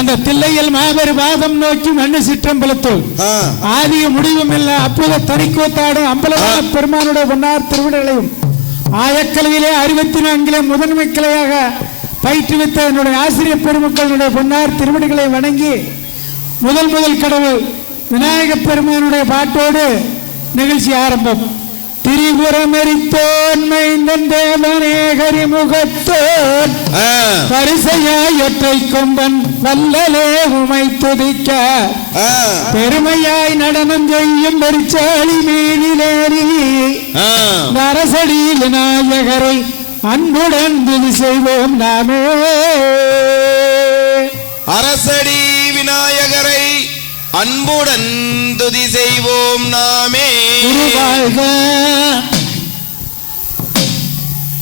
அந்த தில்லையில் மாபெரு பாதம் நோக்கி மண்ணு சிற்றம்பலத்தோல் ஆதிய முடிவும் இல்ல அற்புத தனிக்கூத்தாடும் அம்பலவான பெருமானுடைய பொன்னார் திருவிடங்களையும் ஆயக்கலையிலே 64 முதன்மை கிளையாக பயிற்றுவித்த என்னுடைய ஆசிரியர் பெருமக்களுடைய பொன்னார் திருவிடிகளை வணங்கி முதல் கடவுள் விநாயக பெருமானுடைய பாட்டோடு நிகழ்ச்சி ஆரம்பம். திரிபுரமெரித்தோன் மைந்தன் தேவனே கரிமுகத்தோன் பரிசையாயற்றை கொம்பன் வல்லலே உமை துதிக்க பெருமையாய் நடனம் செய்யும் பெருச்சாளி மீதிலேறி அரசடி விநாயகரை அன்புடன் துதி செய்வோம் நாமே. அரசடி விநாயகரை அன்புடன் துதி செய்வோம் நாமே.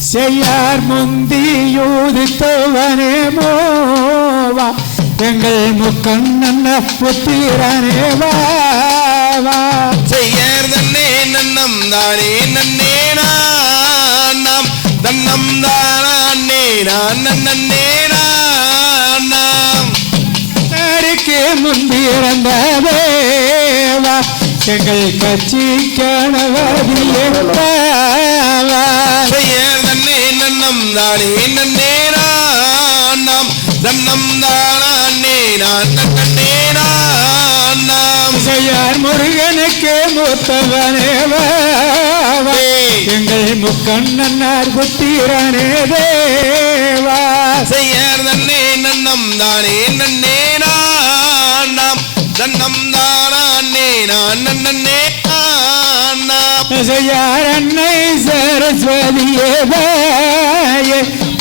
செய்யார் முந்தியூதித்தவனே மோவா எங்கள் முக்கண்ண புத்திரனே வா செய்யார் தன்னே நன்னம் தானே நன்னே நாம் தன்னம் தானே நான் நன்னே நாம் முன்பிறந்த தேவா எங்கள் கட்சி கணவரிலே தன்னே நன்னம் தானே நன்னே நாம் தன்னம் தானே நான் நன்னே நாம் செய்யார் முருகனுக்கு மூத்தவனே எங்கள் முக்கண்ணனார் புத்திரனே தேவா செய்யார் தன்னே நன்னம் தானே நன்னே நாம் தன்னம் தானே நான் நன்னே நாம் செய்யார் அன்னை சரஸ்வதியே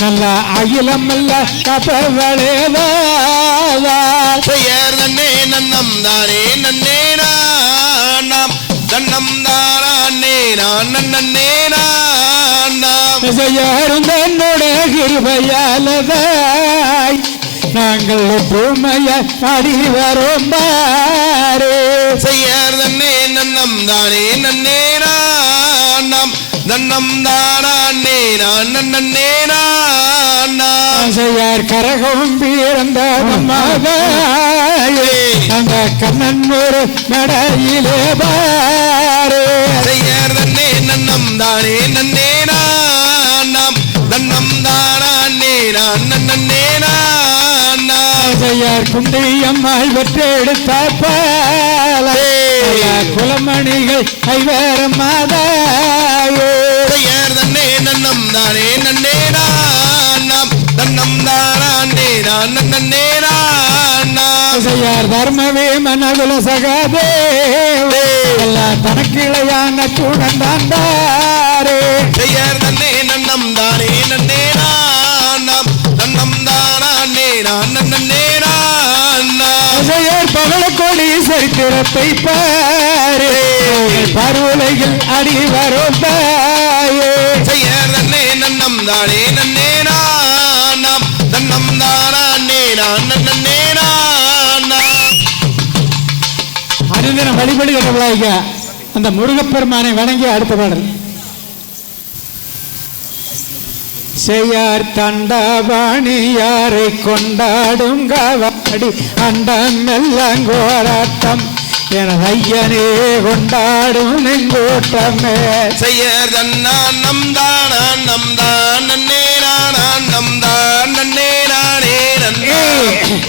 நல்ல அகிலம் அல்ல கபவளே செய்யார் தன்னே நன்னம் தானே நன்னே நாம் தன்னம் தானே நான் நன்னே நாம் செய்யாரும் தன்னுடைய கிருபையாலதாய் நாங்கள் பூமைய அடி வரும் பாரே செய்யார் தன்னே நன்னம் தானே நன்னே நாம் தன்னம் தானே நான் நன்னே நாம் செய்யார் கரகம் பிறந்த நம்மாவே அந்த கண்ணன் ஒரு நடையிலே பாரே செய்யார் தன்னே நன்னம் தானே நன்னே நாம் தன்னம் தானே நான் நன்னே செய்யார் குண்டியம்மாள் வெற்றெடுத்த குலமணிகள் ஐவேரம் மாதாயே செய்யார் தன்னே நன்னம் தானே நன்னே நாம் தன்னம் தானே நான் நன்னே செய்யார் தர்மவே மனகுல சகாதே தனக்கிளையான சூழந்தாரே செய்யார் தன்னே நன்னம் தானே நன்னே நாம் தன்னம் தானே நான் நன்னே செய்யார் பவள கோடி சரித்திரத்தை பாரே பருவலையில் அடி வரும் தாயே செய்யார் தன்னே நன்னம் தானே நன்னே நாம் தன்னம் தானே நான் நன்னே அனுதினம் வழிபடுகிறவர்களாக அந்த முருகப்பெருமானை வணங்கி அடுத்த பாடல். செய்யார் தண்டபாணியாரை கொண்டாடும் காவாடி அண்டம் எல்லங்கோராட்டம் எனது ஐயனே கொண்டாடும் நெங்கோட்டமே செய்யார் தன்னான் நம் தான் நன்னே நம் தான் நன்னே நானே நன்னே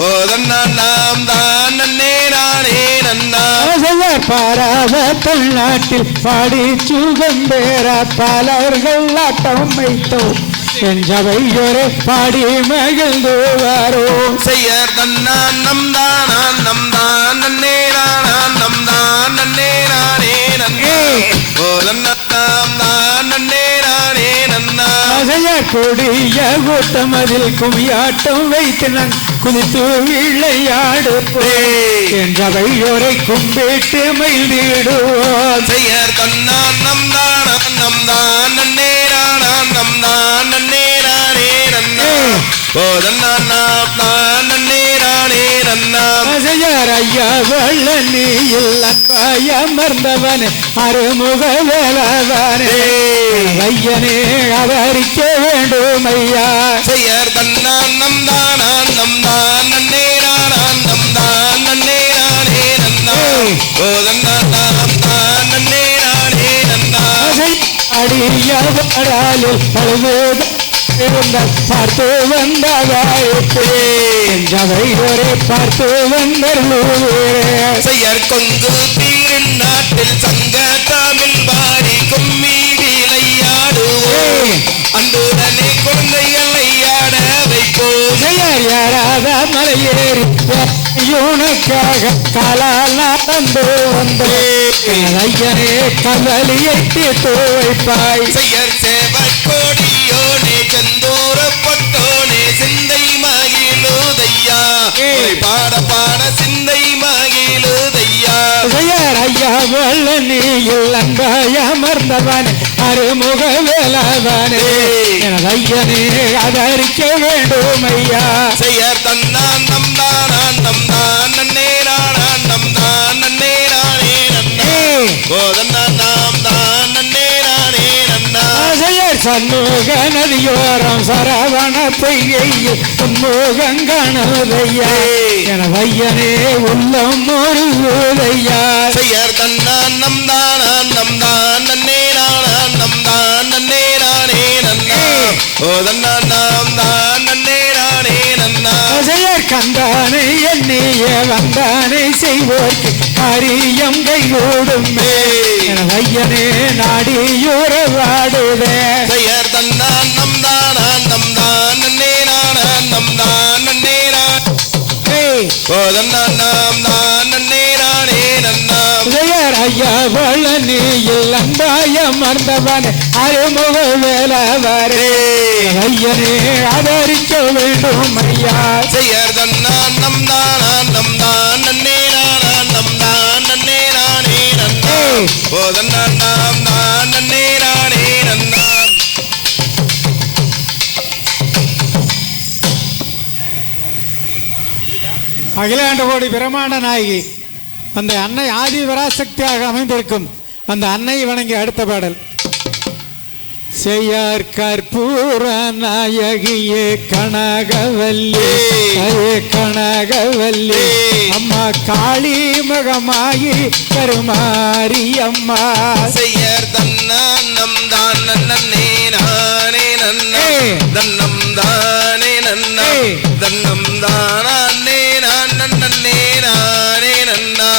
ஓ தன்னான் நாம் தான் நன்னே நானே நன்னா செய்யார் பாராத தமிழ்நாட்டில் பாடி சுகம் பேர பலவர்கள் ஆட்டம் வைத்தோம் எஞ்சவையோரே பாடி மகிழ்ந்து வரோம் செய்யார் தன்னான் நம் தான் நன்னே நானே நன்னே ஓ தன்னான் நாம் தான் நன்னே நானே நன்னா செய்யார் கொடிய கூட்டமதில் குமியாட்டம் வைத்து நான் குதித்து விளையாடுப்பே என்றவையோரை கும்பிட்டு மகிழ்ந்திடுவோம் செய்யார் தன்னான் நம் தான் நன்னே நம் தான் நன்னே நானே நன்னா ஓ தன்னான் நாம் நன்னே நானே நன்னா செய்யார் ஐயா வள்ளனியில் அன்பாய் அமர்ந்தவன் அருமுக வேலவனே ஐயனே அவரிக்க வேண்டும் ஐயா செய்யார் தன்னான் நம் தான் நன்னே வாசலில் பழுது பார்த்து வந்தவையோரை பார்த்து செயற் கொங்கு தீரின் நாட்டில் சங்க தமிழ் பாரி கும்மி விளையாடுவோம் அன்புடனே குழந்தைகளை ஆட வைப்போம் யாராத மலையேறி உனக்காக காலால் நடந்து வந்தே கவலியை தீர்த்து வைப்பாய் செயற் சேவக்கோடியோனே செந்தூரப்பட்டோனே சிந்தை மகிழுதையா பாட பாட சிந்தை மகிழுதையா ஐயா வல்ல நீயில் அன்பாய் அமர்ந்தவன் அருமுக வேளாவனே எனது ஐயனே ஆதரிக்க வேண்டும் ஐயா செயற் தன்னான் நம் தானான் நம் தான் நன்னே நானான் நம் தான் நன்னே நானே நன்னே போதன்னான் நாம் தான் நன்னே நானே நன்னா செயற் சண்முக நதியோரம் சரவண பொய்கையில் உன்முகங்காணுதையா எனது ஐயனே உள்ளம் முருகுதையா செயற் தன்னான் நம் தானான் நம் தான் நன்னே நானான் நம் தான் நன்னே நானே நன்னா போதன்னான் நாம் தான் நன்னே நானே நன்னா செயற் கந்தானை எண்ணிய வந்தானை செய்வோர்க்கு காரியம் கைகூடுமே எனது ஐயனே நாடியுறவாடுதே செயற் தன்னான் நம் தானான் நம் தான் நன்னே நானான் நம் தான் நன்னே நான் போதன்னான் நாம் தான் நன்னே நானே நன்னா ஐயா வளனியில் அன்பாய மறந்தவன் அருமுக வேலவரே ஐயனே ஆதரிக்க வேண்டும் ஐயா செயற் தன்னான் நம் தானான் நம் தான் நன்னே நானான் நம் தான் நன்னே நானே நன்னா போதன்னான் நாம் தான் நன்னே நானே நன்னா அகிலாண்ட கோடி பிரமாண்ட நாயகி அந்த அன்னை ஆதி பராசக்தியாக அமைந்திருக்கும் அந்த அன்னையை வணங்கி அடுத்த பாடல் செய்யார் கற்பூர நாயகியே கனகவல்லி கனகவல்லி அம்மா காளி மகமாயி கருமாரி அம்மா செயற் தன்னான் நம் தான் நன்னே நானே நன்னா தன்னம் தானே நன்னா தன்னம் தானே நான் நன்னே நானே நன்னா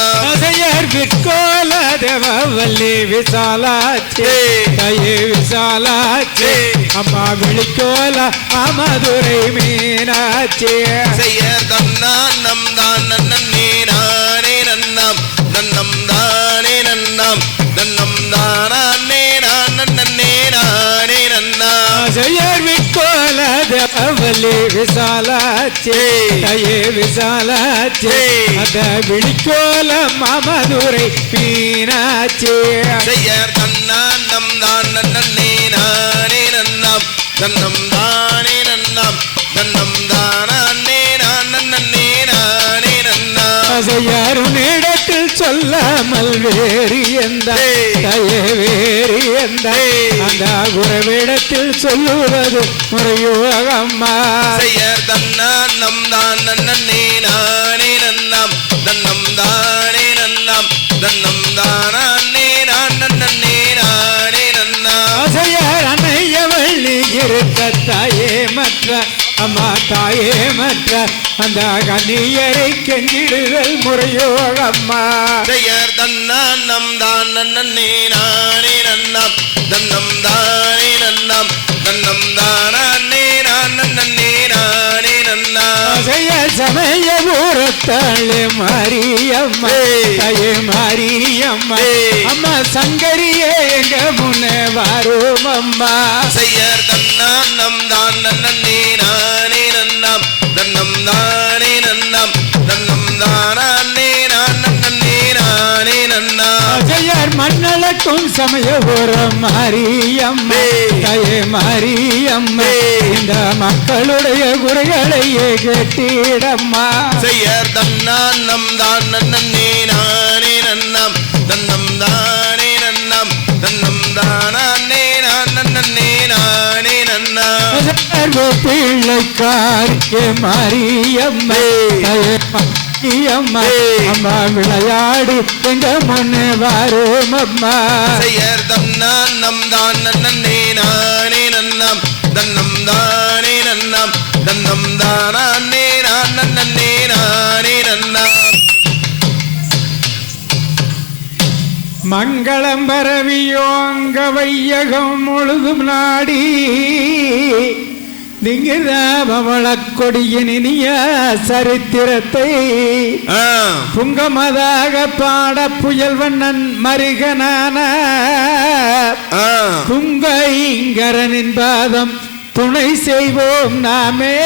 விற்கோல தேவவல்லி விசாலாச்சே கையே விசாலாச்சே அம்மா விழிக்கோல அமதுரை மீனாச்சே செயற் தன்னான் நம் தான் நன்னே நானே நன்னாம் தன்னம் தானே நன்னாம் தன்னம் தானே நான் நன்னே நானே நன்னா செயற் விற்கோல தேவவல்லி விசாலாச்சே கையே விசாலாச்சே அந்த விழிக்கோல அமதுரை மீனாச்சே செயற் தன்னான் நம் தான் நன்னே நானே நன்னாம் தன்னம் தானே நன்னாம் தன்னம் தானே நான் நன்னே நானே நன்னா யாருனிடத்தில் சொல்லாமல் வேறு எந்த தயே வேறு எந்த அந்த உறவிடத்தில் சொல்லுவது முறையோ அம்மா செயற் தன்னான் நம் தான் நன்னே நானே நன்னாம் தன்னம் தானே நன்னாம் தன்னம் தானே நான் நன்னே நானே நன்னா செயற் அன்னைய வள்ளி இருக்க தாயே மற்ற அம்மா தாயே மற்ற அந்த கண்ணியரை கெஞ்சிடுதல் முறையோ அம்மா செயற் தன்னான் நம் தான் நன்னே நானே நன்னாம் தன்னம் தானே நன்னாம் தன்னம் தானே நான் நன்னே நானே நன்னா செயற் சமய ஊரத்தாளே மாரியம்மா தாயே மாரியம்மா அம்மா சங்கரியே எங்க முன்னே வரும் அம்மா செயற் தன்னான் நம் தான் நன்னே நானே நன்னாம் தன்னம் தானே நன்னாம் தன்னம் தானே நான் நன்னே நானே நன்னா செயற் மண்ணளக்கும் சமய ஊரம் மாரியம்மா தாயே மாரியம்மா இந்த மக்களுடைய குறைகளையே கேட்டிடம்மா செயற் தன்னான் நம் தான் நன்னே நானே நன்னாம் தன்னம் தானே நன்னாம் தன்னம் தானே நான் நன்னே நானே நன்னா பிள்ளைக்காரிக்கே மாரியம்மா தாயே மாரியம்மா அம்மா விளையாடி எங்க முன்னே வரும் அம்மா செயற் தன்னான் நம் தான் நன்னே நானே தன்னம் தானே நன்னாம் தன்னம் தானே நன்னே நானே நன்னாம். மங்களம் பரவியோங்க வையகம் முழுதும் நாடி திங்கிராபவளக்கொடியின் இனிய சரித்திரத்தை புங்கமதாக பாட புயல்வண்ணன் மருகனான துங்கைங்கரனின் பாதம் துணை செய்வோம் நாமே.